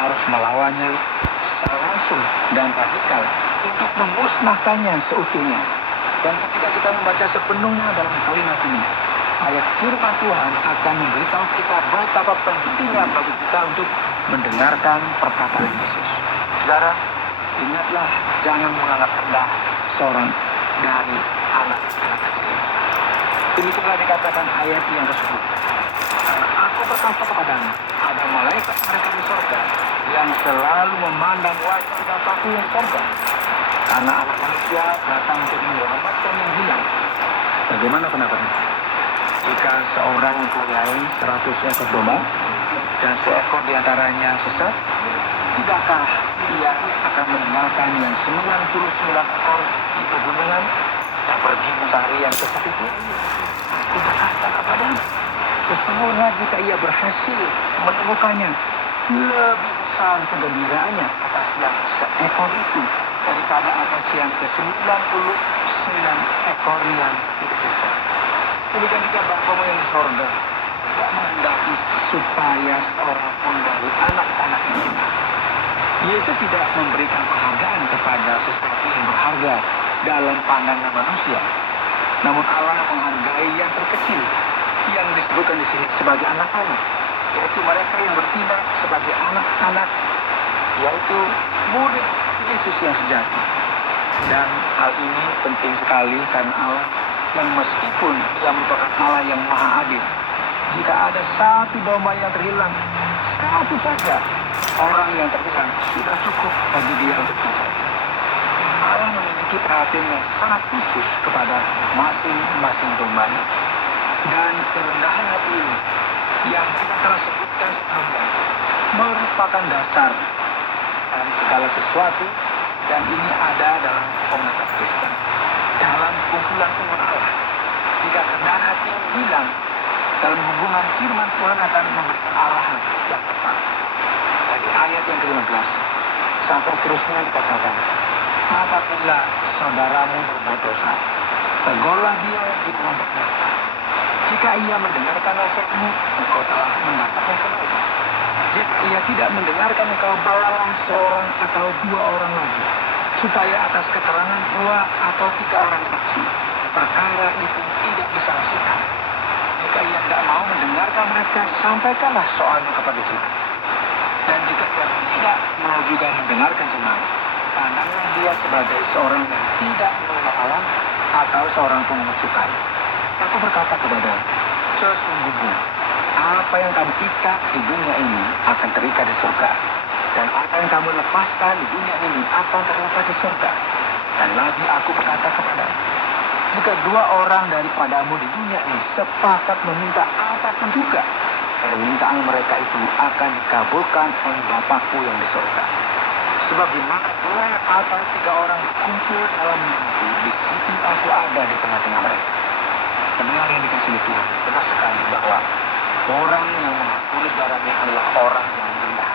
harus melawannya secara langsung dan radikal untuk memusnahkannya seutuhnya. Dan ketika kita membaca sepenuhnya dalam kalimat ini, ayat firman Tuhan akan memberitahu kita betapa pentingnya bagi kita untuk mendengarkan perkataan Yesus. Saudara, ingatlah jangan menganggap rendah seorang dari anak-anak kecil. Demikianlah dikatakan ayat yang ke-10. Karena aku berkata kepadamu, ada malaikat mereka di sorga yang selalu memandang wajah Bapa-Ku yang sorga. Karena anak manusia datang untuk menyelamatkan yang hilang. Bagaimana pendapatnya? Jika seorang mempunyai 100 ekor domba dan seekor diantaranya sesat, tidakkah ia akan meninggalkan yang 99 ekor di pegunungan dan pergi mencari yang sesat itu? Aku berkata kepadamu, sesungguhnya jika ia berhasil menemukannya, lebih besar kegembiraannya atas yang seekor itu daripada atas yang ke-99 ekor yang tidak sesat. Demikian juga Bapamu yang di sorga tidak menghendaki supaya seorang pun dari anak-anak ini. Yesus tidak memberikan penghargaan kepada sesuatu yang berharga dalam pandangan manusia. Namun Allah menghargai yang terkecil, yang disebutkan di sini sebagai anak-anak, yaitu mereka yang bertindak sebagai anak-anak, yaitu murid Yesus yang sejati. Dan hal ini penting sekali karena Allah yang meskipun Dia merupakan Allah yang maha adil, jika ada satu domba yang terhilang, satu saja orang yang terhilang sudah cukup bagi Dia untuk mencari. Allah memiliki perhatian yang sangat khusus kepada masing-masing dombanya. Dan kerendahan hati ini yang kita telah sebutkan sebelumnya merupakan dasar dari segala sesuatu, dan ini ada dalam komunitas Kristen, dalam kumpulan umat Allah. Jika kerendahan hati yang hilang dalam hubungan, firman Tuhan akan memberikan arahan yang tepat. Dari ayat yang ke-15 sampai terusnya dikatakan, apabila saudaramu berbuat dosa, tegurlah dia di kelompok mereka. Jika ia mendengarkan nasihatmu, engkau telah mendapatkan kebaikan. Jika ia tidak mendengarkan, engkau bawalah seorang atau 2 orang lagi, supaya atas keterangan 2 atau 3 orang saksi, perkara itu tidak disaksikan. Jika ia tidak mau mendengarkan mereka, sampaikanlah soalnya kepada Tuhan. Dan jika ia tidak mau juga mendengarkan jemaat, pandanglah dia sebagai seorang yang tidak mengenal Allah atau seorang pemungut cukai. Aku berkata kepada, sesungguhnya apa yang kamu ikat di dunia ini akan terikat di surga, dan apa yang kamu lepaskan di dunia ini akan terlepas di surga. Dan lagi aku berkata kepadamu, jika 2 orang daripadamu di dunia ini sepakat meminta apapun juga, permintaan mereka itu akan dikabulkan oleh Bapa-Ku yang di surga. Sebab di mana 2 atau 3 orang berkumpul dalam mimpi, di situ aku ada di tengah-tengah mereka. Pendengar yang dikasihi Tuhan, benar sekali bahwa orang yang mengampuni saudaranya adalah orang yang rendah.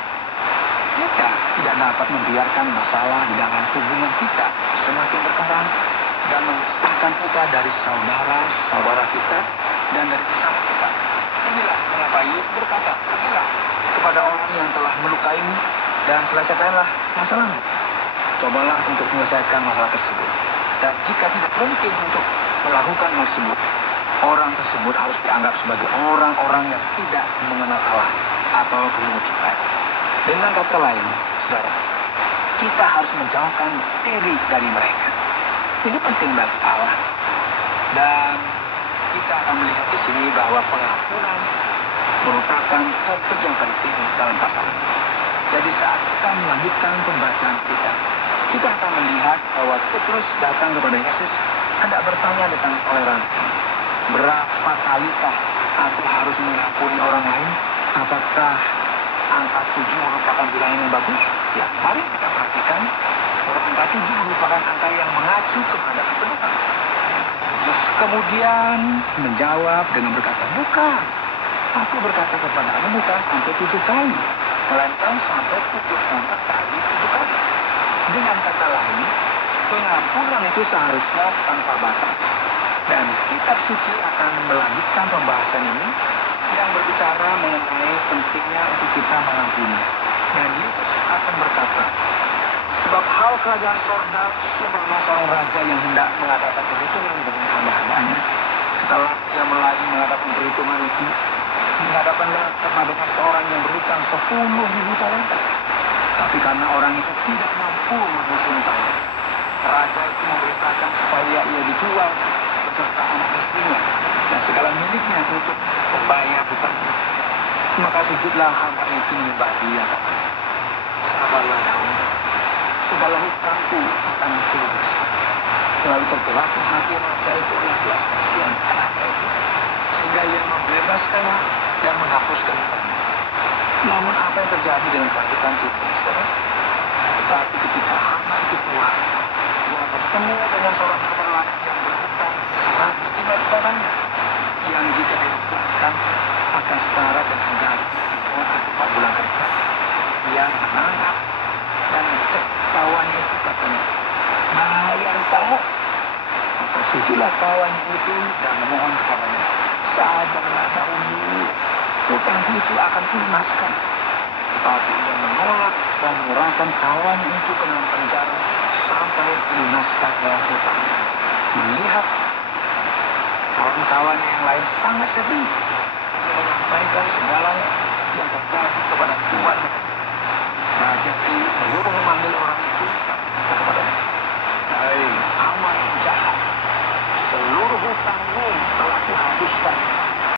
Kita tidak dapat membiarkan masalah di dalam hubungan kita semakin berkembang dan memisahkan kita dari saudara kita dan dari sesama kita. Inilah mengapa Yesus berkata, pergilah kepada orang yang telah melukaimu dan selesaikanlah masalahmu. Cobalah untuk menyelesaikan masalah tersebut. Dan jika tidak mungkin untuk melakukan hal tersebut, orang tersebut harus dianggap sebagai orang-orang yang tidak mengenal Allah atau pemungut cukai. Dengan kata lain, saudara, kita harus menjauhkan diri dari mereka. Ini penting bagi Allah. Dan kita akan melihat di sini bahwa pengampunan merupakan topik yang penting dalam pasal ini. Jadi saat kita melanjutkan pembacaan kita akan melihat bahwa Petrus datang kepada Yesus hendak bertanya tentang toleransi. Berapa kalikah aku harus mengampuni orang lain? Apakah angka 7 merupakan bilangan yang bagus? Ya, mari kita perhatikan. Angka 7 merupakan angka yang mengacu kepada kebenaran. Terus kemudian menjawab dengan berkata, bukan. Aku berkata kepadamu bukan sampai 7 kali, melainkan sampai 74 kali 7 kali. Dengan kata lain, pengampunan itu seharusnya tanpa batas. Dan kitab suci akan melanjutkan pembahasan ini yang berbicara mengenai pentingnya untuk kita mengampuni. Dan Yesus kerajaan sorga bersama seorang raja yang hendak mengadakan perhitungan dengan hamba-hambanya. Setelah dia mulai mengadakan perhitungan itu, dihadapkanlah dengan seorang yang berhutang 10.000 talenta. Tapi karena orang itu tidak mampu menghitungkan, raja itu memerintahkan supaya ia dijual beserta anak istrinya dan segala miliknya untuk membayar hutang. Maka sujudlah hamba itu menyembah dia. Sabarlah kamu, segala hutangku akan tulus. Lalu tergeraklah hati raja itu oleh belas kasihan anaknya itu, sehingga ia membebaskannya dan menghapuskan hutangnya. Namun apa yang terjadi dengan kelanjutan itu, saudara? Tetapi ketika anak itu keluar, dia bertemu dengan seorang kepala yang berhutang 100 dinar kepadanya, yang jika dilakukan akan setara dengan gaji 4 bulan kerja. Yang menangkap dan cek kawannya itu katanya, bayar tahu. Maka sujudlah kawan itu dan memohon kepadanya, sabarlah dahulu, hutang itu akan dilunaskan. Tetapi ia menolak dan menyerahkan kawan itu ke dalam penjara sampai dilunaskannya hutangnya. Melihat kawan-kawan yang lain sangat sedih, menyampaikan segalanya yang terjadi kepada tuan